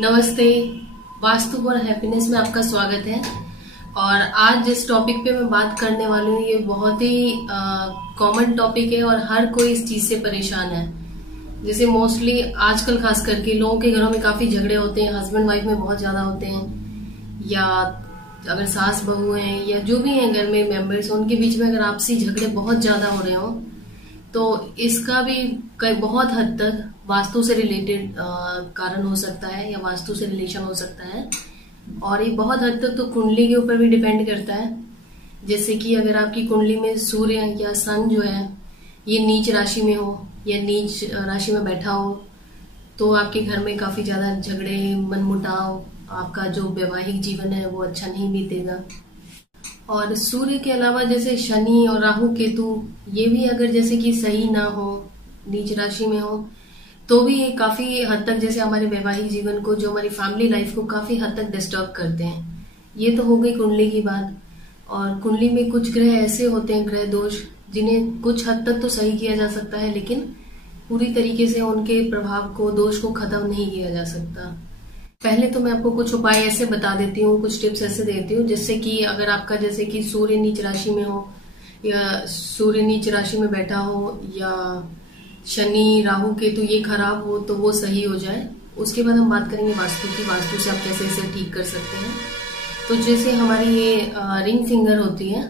नमस्ते। वास्तु और हैप्पीनेस में आपका स्वागत है। और आज जिस टॉपिक पे मैं बात करने वाली हूँ ये बहुत ही कॉमन टॉपिक है और हर कोई इस चीज से परेशान है। जैसे मोस्टली आजकल खास करके लोगों के घरों में काफी झगड़े होते हैं, हस्बैंड वाइफ में बहुत ज्यादा होते हैं, या अगर सास बहू हैं या जो भी हैं घर में मेंबर्स, उनके बीच में अगर आपसी झगड़े बहुत ज्यादा हो रहे हो तो इसका भी बहुत हद तक वास्तु से रिलेटेड कारण हो सकता है या वास्तु से रिलेशन हो सकता है। और ये बहुत हद तक तो कुंडली के ऊपर भी डिपेंड करता है। जैसे कि अगर आपकी कुंडली में सूर्य या सन जो है ये नीच राशि में हो या नीच राशि में बैठा हो तो आपके घर में काफी ज्यादा झगड़े, मनमुटाव, आपका जो वैवाहिक जीवन है वो अच्छा नहीं बीतेगा। और सूर्य के अलावा जैसे शनि और राहु केतु ये भी अगर जैसे कि सही ना हो, नीच राशि में हो, तो भी ये काफी हद तक जैसे हमारे वैवाहिक जीवन को, जो हमारी फैमिली लाइफ को काफी हद तक डिस्टर्ब करते हैं। ये तो हो गई कुंडली की बात। और कुंडली में कुछ ग्रह ऐसे होते हैं, ग्रह दोष, जिन्हें कुछ हद तक तो सही किया जा सकता है लेकिन पूरी तरीके से उनके प्रभाव को, दोष को खत्म नहीं किया जा सकता। पहले तो मैं आपको कुछ उपाय ऐसे बता देती हूँ, कुछ टिप्स ऐसे देती हूँ जिससे कि अगर आपका जैसे कि सूर्य नीच राशि में हो या सूर्य नीच राशि में बैठा हो या शनि राहु केतु ये खराब हो तो वो सही हो जाए। उसके बाद हम बात करेंगे वास्तु की, वास्तु से आप कैसे इसे ठीक कर सकते हैं। तो जैसे हमारी ये रिंग फिंगर होती है,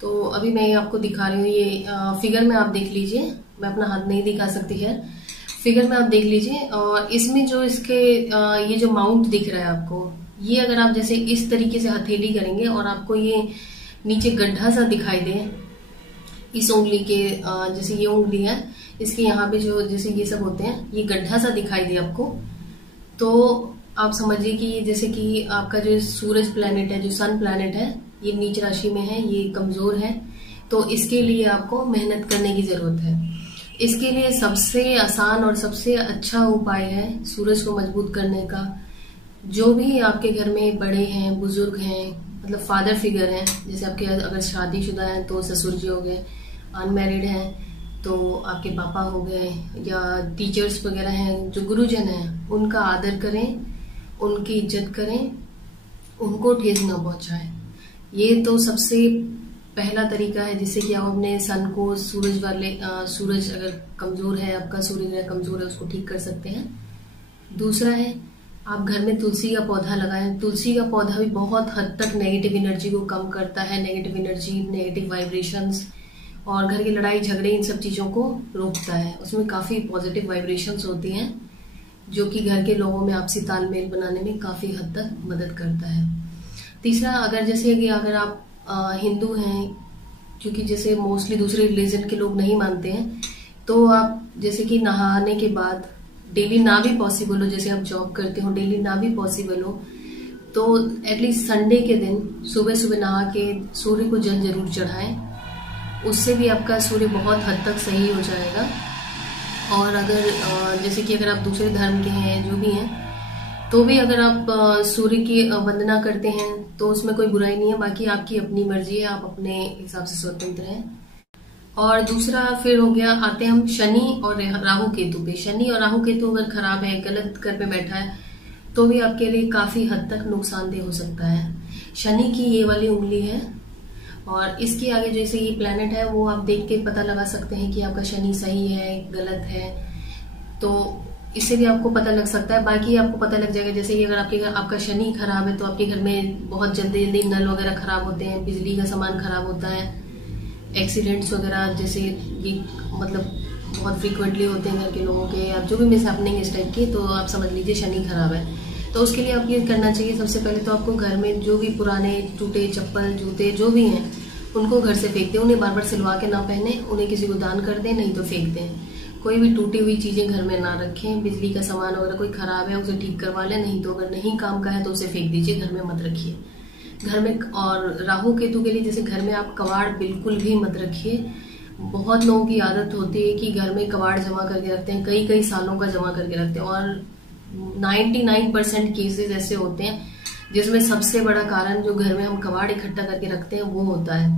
तो अभी मैं आपको दिखा रही हूँ, ये फिगर में आप देख लीजिए, मैं अपना हाथ नहीं दिखा सकती है, फिगर में आप देख लीजिए। और इसमें जो इसके ये जो माउंट दिख रहा है आपको, ये अगर आप जैसे इस तरीके से हथेली करेंगे और आपको ये नीचे गड्ढा सा दिखाई दे इस उंगली के, जैसे ये उंगली है इसके यहाँ पे जो जैसे ये सब होते हैं, ये गड्ढा सा दिखाई दे आपको, तो आप समझिए कि ये जैसे कि आपका जो सूरज प्लैनेट है, जो सन प्लैनेट है, ये नीच राशि में है, ये कमजोर है। तो इसके लिए आपको मेहनत करने की जरूरत है। इसके लिए सबसे आसान और सबसे अच्छा उपाय है सूरज को मजबूत करने का। जो भी आपके घर में बड़े हैं, बुजुर्ग हैं, मतलब फादर फिगर हैं, जैसे आपके अगर शादीशुदा हैं तो ससुर जी हो गए, अनमैरिड हैं तो आपके पापा हो गए, या टीचर्स वगैरह हैं, जो गुरुजन हैं, उनका आदर करें, उनकी इज्जत करें, उनको ठेस न पहुंचाएं। ये तो सबसे पहला तरीका है जिससे कि आप अपने सन को, सूरज वाले सूरज अगर कमजोर है, आपका सूर्य ग्रह कमजोर है, उसको ठीक कर सकते हैं। दूसरा है आप घर में तुलसी का पौधा लगाएं। तुलसी का पौधा भी बहुत हद तक नेगेटिव एनर्जी को कम करता है, नेगेटिव एनर्जी, नेगेटिव वाइब्रेशंस और घर की लड़ाई झगड़े, इन सब चीजों को रोकता है। उसमें काफी पॉजिटिव वाइब्रेशंस होती हैं जो कि घर के लोगों में आपसी तालमेल बनाने में काफी हद तक मदद करता है। तीसरा, अगर जैसे कि अगर आप हिंदू हैं, क्योंकि जैसे मोस्टली दूसरे रिलीजन के लोग नहीं मानते हैं, तो आप जैसे कि नहाने के बाद डेली ना भी पॉसिबल हो, जैसे आप जॉब करते हो, डेली ना भी पॉसिबल हो तो एटलीस्ट संडे के दिन सुबह सुबह नहा के सूर्य को जल जरूर चढ़ाएं। उससे भी आपका सूर्य बहुत हद तक सही हो जाएगा। और अगर जैसे कि अगर आप दूसरे धर्म के हैं, जो भी हैं, तो भी अगर आप सूर्य की वंदना करते हैं तो उसमें कोई बुराई नहीं है। बाकी आपकी अपनी मर्जी है, आप अपने हिसाब से स्वतंत्र हैं। और दूसरा फिर हो गया, आते हैं हम शनि और राहु केतु पे। शनि और राहु केतु अगर खराब है, गलत घर पे बैठा है, तो भी आपके लिए काफी हद तक नुकसानदेह हो सकता है। शनि की ये वाली उंगली है और इसके आगे जैसे ये प्लैनेट है, वो आप देख के पता लगा सकते हैं कि आपका शनि सही है, गलत है, तो इससे भी आपको पता लग सकता है। बाकी आपको पता लग जाएगा, जैसे कि अगर आपका शनि खराब है तो आपके घर में बहुत जल्दी जल्दी नल वगैरह खराब होते हैं, बिजली का सामान खराब होता है, एक्सीडेंट्स वगैरह जैसे ये मतलब बहुत फ्रीक्वेंटली होते हैं घर के लोगों के, या जो भी मिस हैपनिंग इस टाइप की, तो आप समझ लीजिए शनि खराब है। तो उसके लिए आप ये करना चाहिए, सबसे पहले तो आपको घर में जो भी पुराने टूटे चप्पल, जूते जो भी हैं, उनको घर से फेंक दें। उन्हें बार बार सिलवा के ना पहने, उन्हें किसी को दान कर दें, नहीं तो फेंक दें। कोई भी टूटी हुई चीजें घर में ना रखें। बिजली का सामान वगैरह कोई खराब है उसे ठीक करवा लें, नहीं तो अगर नहीं काम का है तो उसे फेंक दीजिए, घर में मत रखिए घर में। और राहु केतु के लिए जैसे घर में आप कबाड़ बिल्कुल भी मत रखिए। बहुत लोगों की आदत होती है कि घर में कबाड़ जमा करके रखते हैं, कई कई सालों का जमा करके रखते हैं, और 99% केसेस ऐसे होते हैं जिसमें सबसे बड़ा कारण जो घर में हम कबाड़ इकट्ठा करके रखते हैं वो होता है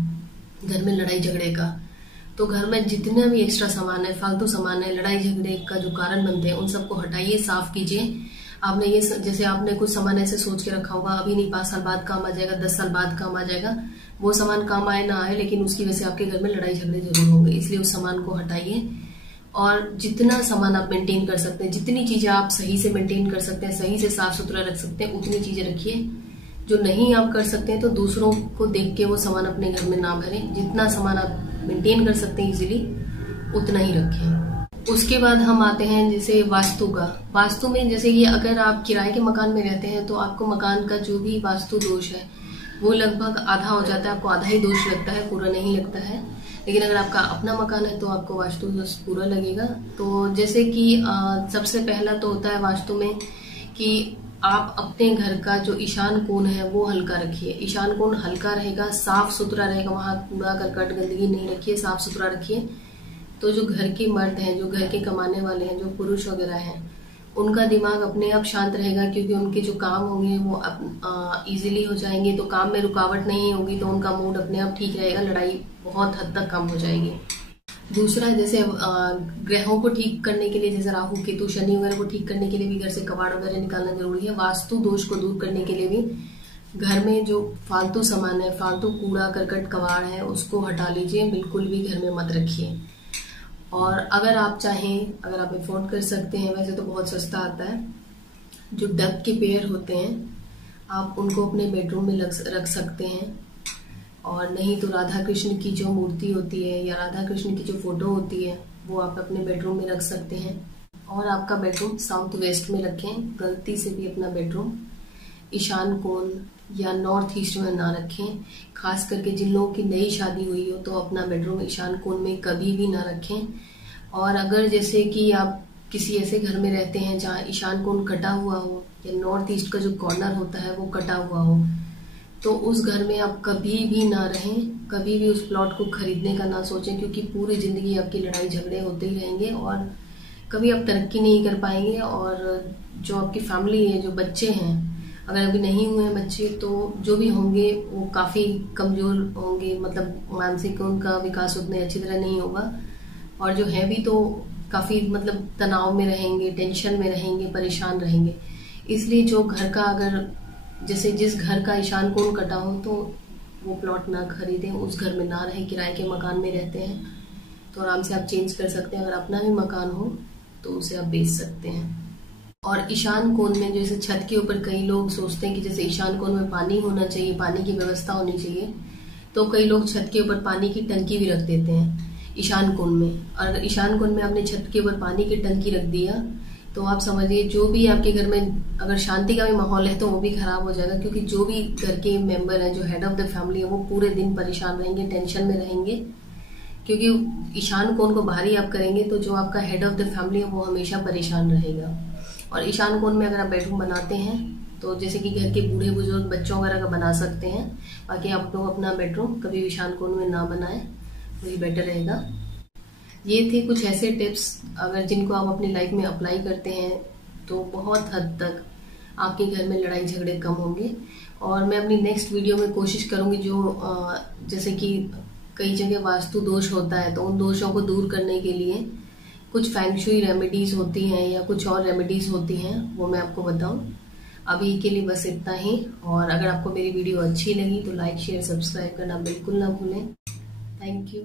घर में लड़ाई झगड़े का। तो घर में जितने भी एक्स्ट्रा सामान है, फालतू सामान है, लड़ाई झगड़े का जो कारण बनते हैं, उन सबको हटाइए, साफ कीजिए। आपने ये जैसे आपने कुछ सामान ऐसे सोच के रखा होगा, अभी नहीं 5 साल बाद काम आ जाएगा, 10 साल बाद काम आ जाएगा, वो सामान काम आए ना आए, लेकिन उसकी वजह से आपके घर में लड़ाई झगड़े जरूर होंगे। इसलिए उस सामान को हटाइए और जितना सामान आप मेंटेन कर सकते हैं, जितनी चीजें आप सही से मेंटेन कर सकते हैं, सही से साफ सुथरा रख सकते हैं, उतनी चीजें रखिए। जो नहीं आप कर सकते हैं तो दूसरों को देख के वो सामान अपने घर में ना भरें। जितना सामान आप मेंटेन कर सकते हैं इजीली, उतना ही रखें। उसके बाद हम आते हैं जैसे वास्तु का। वास्तु में जैसे कि अगर आप किराए के मकान में रहते हैं तो आपको मकान का जो भी वास्तु दोष है वो लगभग आधा हो जाता है, आपको आधा ही दोष लगता है, पूरा नहीं लगता है। लेकिन अगर आपका अपना मकान है तो आपको वास्तु दोष पूरा लगेगा। तो जैसे कि सबसे पहला तो होता है वास्तु में कि आप अपने घर का जो ईशान कोण है वो हल्का रखिए। ईशान कोण हल्का रहेगा, साफ सुथरा रहेगा, वहां कूड़ा करकट गंदगी नहीं रखिए, साफ सुथरा रखिए। तो जो घर के मर्द हैं, जो घर के कमाने वाले हैं, जो पुरुष वगैरह हैं, उनका दिमाग अपने आप शांत रहेगा, क्योंकि उनके जो काम होंगे वो इजीली हो जाएंगे। तो काम में रुकावट नहीं होगी, तो उनका मूड अपने आप ठीक रहेगा, लड़ाई बहुत हद तक कम हो जाएगी। दूसरा, जैसे ग्रहों को ठीक करने के लिए, जैसे राहु केतु शनि वगैरह को ठीक करने के लिए भी घर से कबाड़ वगैरह निकालना जरूरी है। वास्तु दोष को दूर करने के लिए भी घर में जो फालतू सामान है, फालतू कूड़ा करकट कबाड़ है, उसको हटा लीजिए, बिल्कुल भी घर में मत रखिए। और अगर आप चाहें, अगर आप अफोर्ड कर सकते हैं, वैसे तो बहुत सस्ता आता है, जो डक के पेयर होते हैं आप उनको अपने बेडरूम में रख सकते हैं। और नहीं तो राधा कृष्ण की जो मूर्ति होती है या राधा कृष्ण की जो फोटो होती है वो आप अपने बेडरूम में रख सकते हैं। और आपका बेडरूम साउथ वेस्ट में रखें, गलती से भी अपना बेडरूम ईशान कोण या नॉर्थ ईस्ट में ना रखें। खास करके जिन लोगों की नई शादी हुई हो तो अपना बेडरूम ईशान कोण में कभी भी ना रखें। और अगर जैसे कि आप किसी ऐसे घर में रहते हैं जहाँ ईशान कोण कटा हुआ हो या नॉर्थ ईस्ट का जो कॉर्नर होता है वो कटा हुआ हो, तो उस घर में आप कभी भी ना रहें, कभी भी उस प्लॉट को खरीदने का ना सोचें, क्योंकि पूरी जिंदगी आपकी लड़ाई झगड़े होते ही रहेंगे और कभी आप तरक्की नहीं कर पाएंगे। और जो आपकी फैमिली है, जो बच्चे हैं, अगर अभी नहीं हुए हैं बच्चे, तो जो भी होंगे वो काफी कमजोर होंगे, मतलब मानसिक उनका विकास उतने अच्छी तरह नहीं होगा। और जो है भी तो काफी मतलब तनाव में रहेंगे, टेंशन में रहेंगे, परेशान रहेंगे। इसलिए जो घर का, अगर जैसे जिस घर का ईशान कोण कटा हो तो वो प्लॉट ना खरीदें, उस घर में ना रहे। किराए के मकान में रहते हैं तो आराम से आप चेंज कर सकते हैं। अगर अपना भी मकान हो तो उसे आप बेच सकते हैं। और ईशान कोण में जैसे छत के ऊपर कई लोग सोचते हैं कि जैसे ईशान कोण में पानी होना चाहिए, पानी की व्यवस्था होनी चाहिए, तो कई लोग छत के ऊपर पानी की टंकी भी रख देते हैं ईशान कोण में। और ईशान कोण में आपने छत के ऊपर पानी की टंकी रख दिया तो आप समझिए जो भी आपके घर में अगर शांति का भी माहौल है तो वो भी खराब हो जाएगा, क्योंकि जो भी घर के मेंबर हैं, जो हेड ऑफ द फैमिली है, वो पूरे दिन परेशान रहेंगे, टेंशन में रहेंगे। क्योंकि ईशान कोण को भारी आप करेंगे तो जो आपका हेड ऑफ द फैमिली है वो हमेशा परेशान रहेगा। और ईशान कोण में अगर आप बेडरूम बनाते हैं तो जैसे कि घर के बूढ़े बुजुर्ग बच्चों वगैरह का बना सकते हैं, बाकी आप लोग अपना बेडरूम कभी ईशान कोण में ना बनाएं, वही बेटर रहेगा। ये थे कुछ ऐसे टिप्स, अगर जिनको आप अपनी लाइफ में अप्लाई करते हैं तो बहुत हद तक आपके घर में लड़ाई झगड़े कम होंगे। और मैं अपनी नेक्स्ट वीडियो में कोशिश करूंगी, जो जैसे कि कई जगह वास्तु दोष होता है तो उन दोषों को दूर करने के लिए कुछ फैंग शुई रेमेडीज होती हैं या कुछ और रेमेडीज होती हैं, वो मैं आपको बताऊं। अभी के लिए बस इतना ही। और अगर आपको मेरी वीडियो अच्छी लगी तो लाइक शेयर सब्सक्राइब करना बिल्कुल ना भूलें। Thank you.